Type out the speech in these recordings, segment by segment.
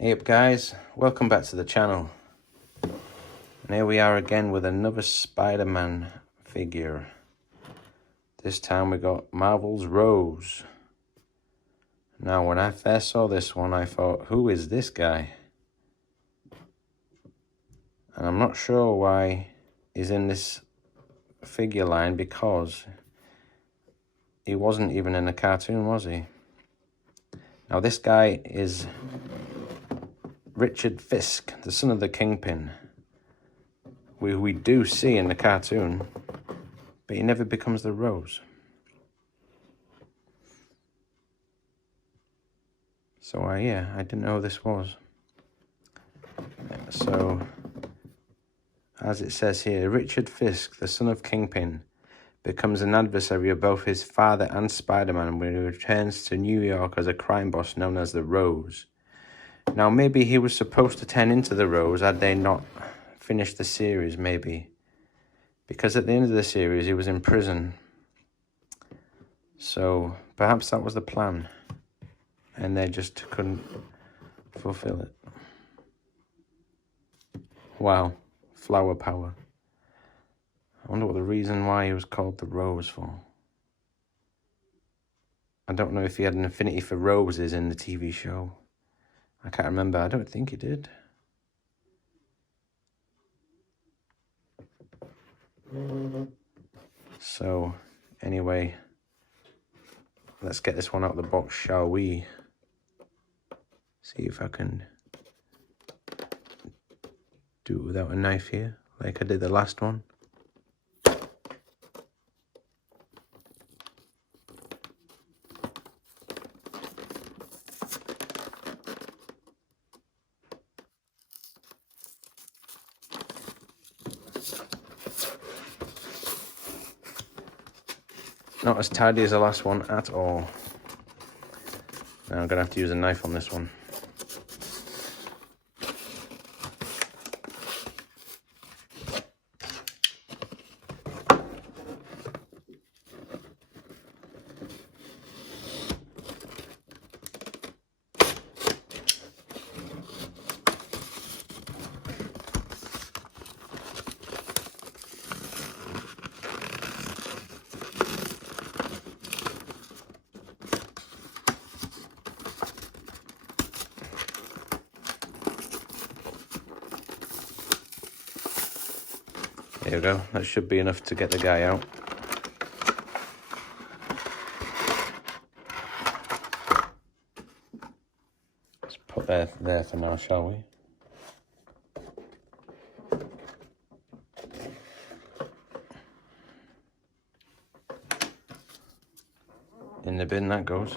Hey up guys, welcome back to the channel. And here we are again with another Spider-Man figure. This time we got Marvel's Rose. Now when I first saw this one I thought, who is this guy? And I'm not sure why he's in this figure line because he wasn't even in the cartoon, was he? Now this guy is Richard Fisk, the son of the Kingpin. We do see in the cartoon, but he never becomes the Rose. So I didn't know who this was. So, as it says here, Richard Fisk, the son of Kingpin, becomes an adversary of both his father and Spider-Man when he returns to New York as a crime boss known as the Rose. Now, maybe he was supposed to turn into the Rose had they not finished the series, maybe. Because at the end of the series, he was in prison. So, perhaps that was the plan. And they just couldn't fulfill it. Wow, flower power. I wonder what the reason why he was called the Rose for. I don't know if he had an affinity for roses in the TV show. I can't remember. I don't think he did. So, anyway, let's get this one out of the box, shall we? See if I can do it without a knife here, like I did the last one. Not as tidy as the last one at all. Now I'm going to have to use a knife on this one. There we go, that should be enough to get the guy out. Let's put that there for now, shall we? In the bin that goes.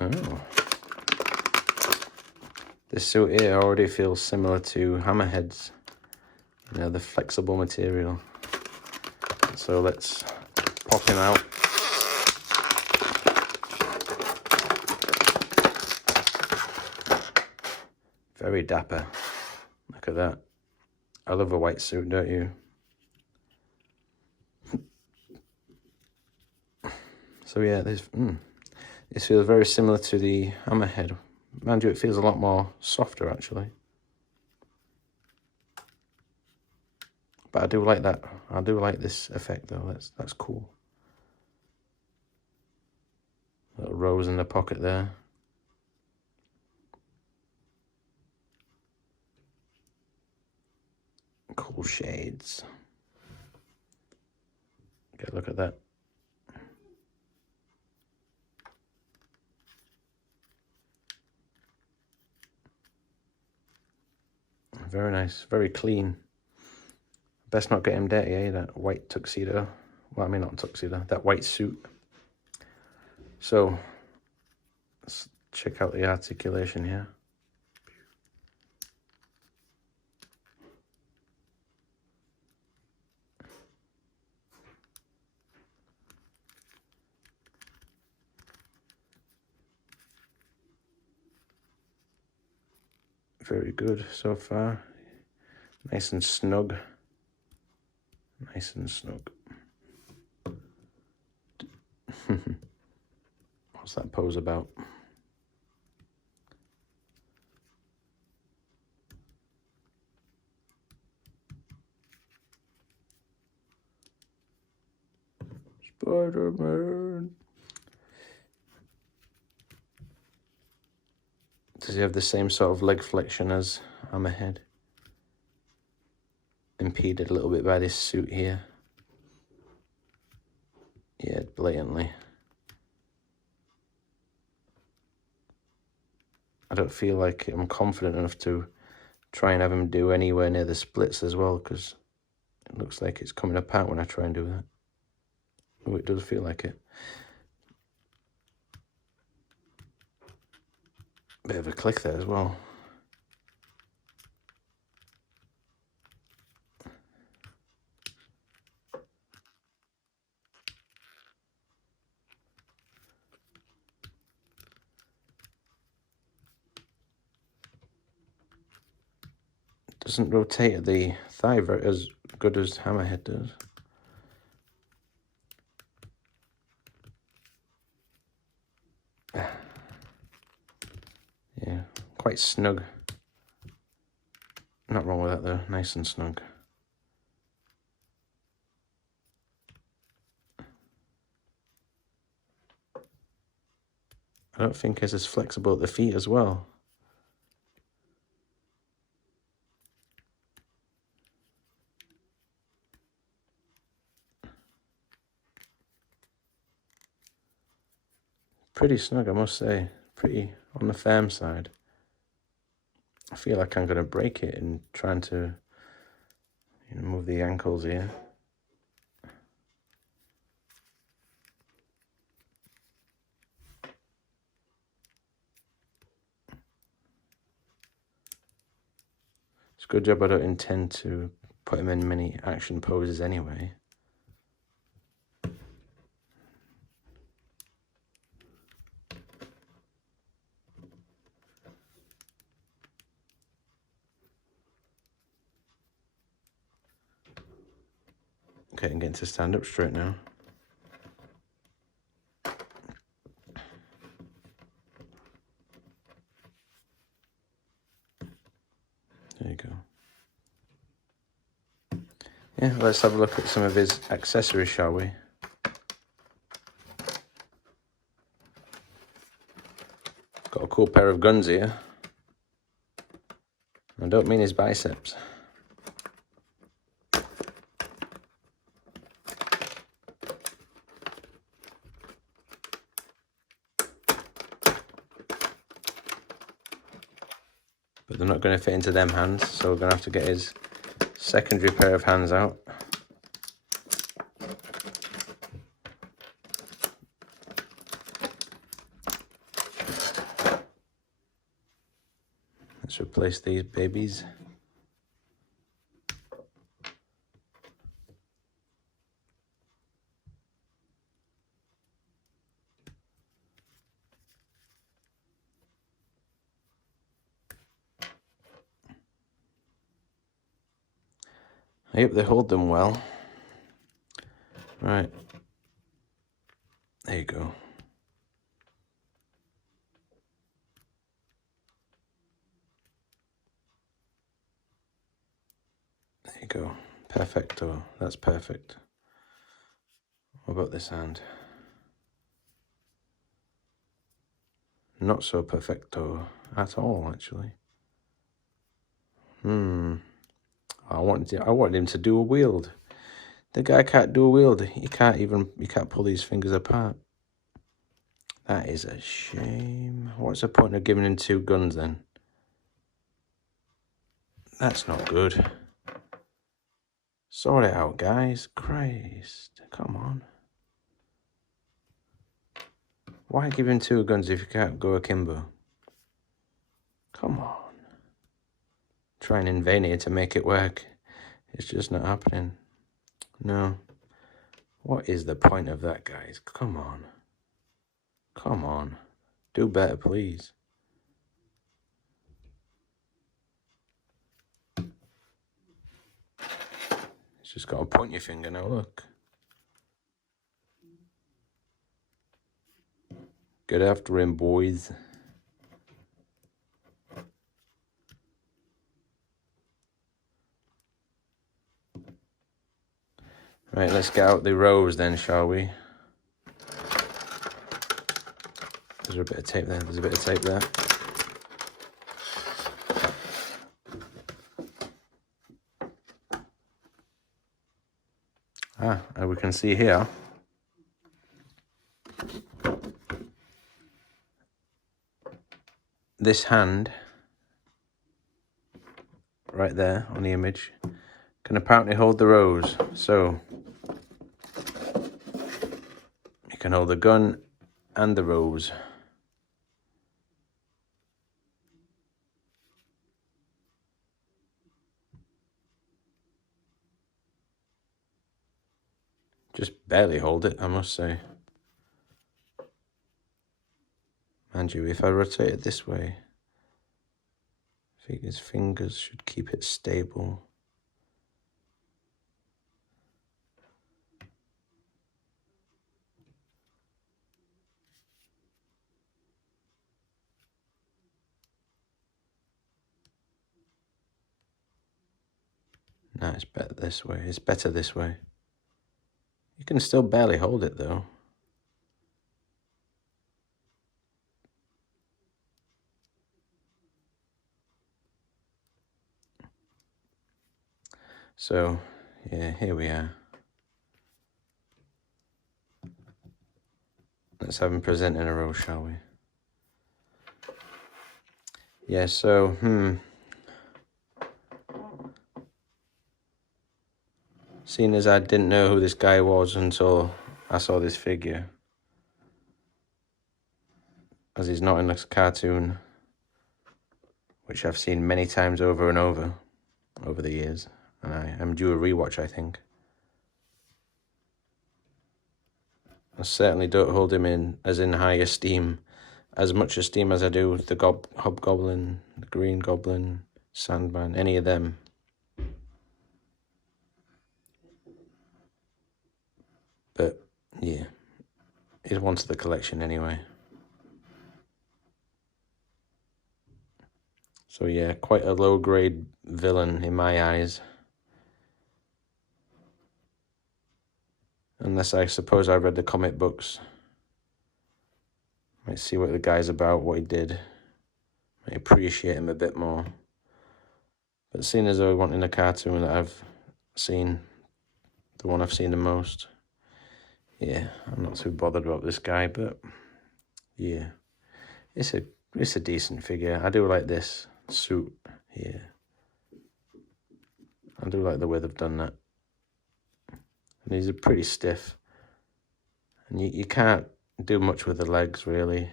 Oh. This suit here already feels similar to Hammerhead's, you know, the flexible material. So let's pop him out. Very dapper. Look at that. I love a white suit, don't you? So yeah, this feels very similar to the Hammerhead. Mind you, it feels a lot more softer actually. But I do like that. I do like this effect though. That's cool. Little rose in the pocket there. Cool shades. Okay, look at that. Very nice, very clean. Best not get him dirty, eh? That white tuxedo. Well, I mean not tuxedo, that white suit. So, let's check out the articulation here. Very good so far. Nice and snug. Nice and snug. What's that pose about? Spider-Man. Does he have the same sort of leg flexion as Hammerhead? Impeded a little bit by this suit here. Yeah, blatantly. I don't feel like I'm confident enough to try and have him do anywhere near the splits as well, because it looks like it's coming apart when I try and do that. Oh, it does feel like it. Bit of a click there as well. Doesn't rotate at the thigh very as good as Hammerhead does. Yeah, quite snug. Not wrong with that though, nice and snug. I don't think it's as flexible at the feet as well. Pretty snug, I must say. Pretty on the firm side. I feel like I'm going to break it in trying to move the ankles here. It's a good job I don't intend to put him in many action poses anyway. Okay, I'm getting to stand up straight now. There you go. Yeah, let's have a look at some of his accessories, shall we? Got a cool pair of guns here. I don't mean his biceps. But they're not going to fit into them hands, so we're going to have to get his secondary pair of hands out. Let's replace these babies. I hope they hold them well. Right. There you go. There you go. Perfecto. That's perfect. What about this hand? Not so perfecto at all, actually. I wanted him to do a wield. The guy can't do a wield. He can't pull these fingers apart. That is a shame. What's the point of giving him two guns then? That's not good. Sort it out, guys. Christ. Come on. Why give him two guns if you can't go akimbo? Come on. Trying in vain here to make it work. It's just not happening. No. What is the point of that, guys? Come on. Come on. Do better, please. It's just got to point your finger now, look. Get after him, boys. Right, let's get out the rose then, shall we? There's a bit of tape there. There's a bit of tape there. And we can see here this hand right there on the image can apparently hold the rose. So you can hold the gun and the rose. Just barely hold it, I must say. Mind you, if I rotate it this way, I think his fingers should keep it stable. No, it's better this way. It's better this way. You can still barely hold it though. So, yeah, here we are. Let's have him present in a row, shall we? Yeah, so, seeing as I didn't know who this guy was until I saw this figure, as he's not in this cartoon, which I've seen many times over and over the years, and I am due a rewatch, I think. I certainly don't hold him in high esteem, as much esteem as I do the Hobgoblin, the Green Goblin, Sandman, any of them. But yeah, he's one to the collection anyway. So yeah, quite a low-grade villain in my eyes. Unless I suppose I read the comic books. Might see what the guy's about, what he did. Might appreciate him a bit more. But seeing as though I want in a cartoon that I've seen, the one I've seen the most, yeah, I'm not too bothered about this guy, but yeah, it's a decent figure. I do like this suit here. I do like the way they've done that. And these are pretty stiff. And you can't do much with the legs, really.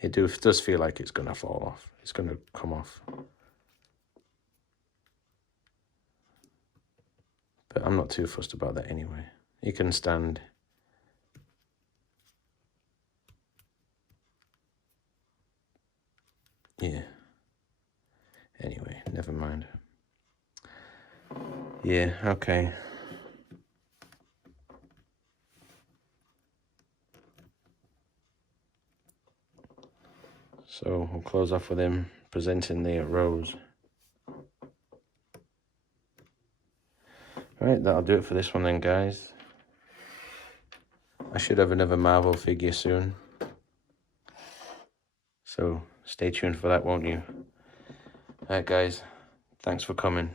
It does feel like it's going to fall off. It's going to come off. But I'm not too fussed about that anyway. You can stand. Yeah. Anyway, never mind. Yeah, okay. So we'll close off with him presenting the rose. Right, that'll do it for this one then, guys. I should have another Marvel figure soon. So stay tuned for that, won't you? Alright guys, thanks for coming.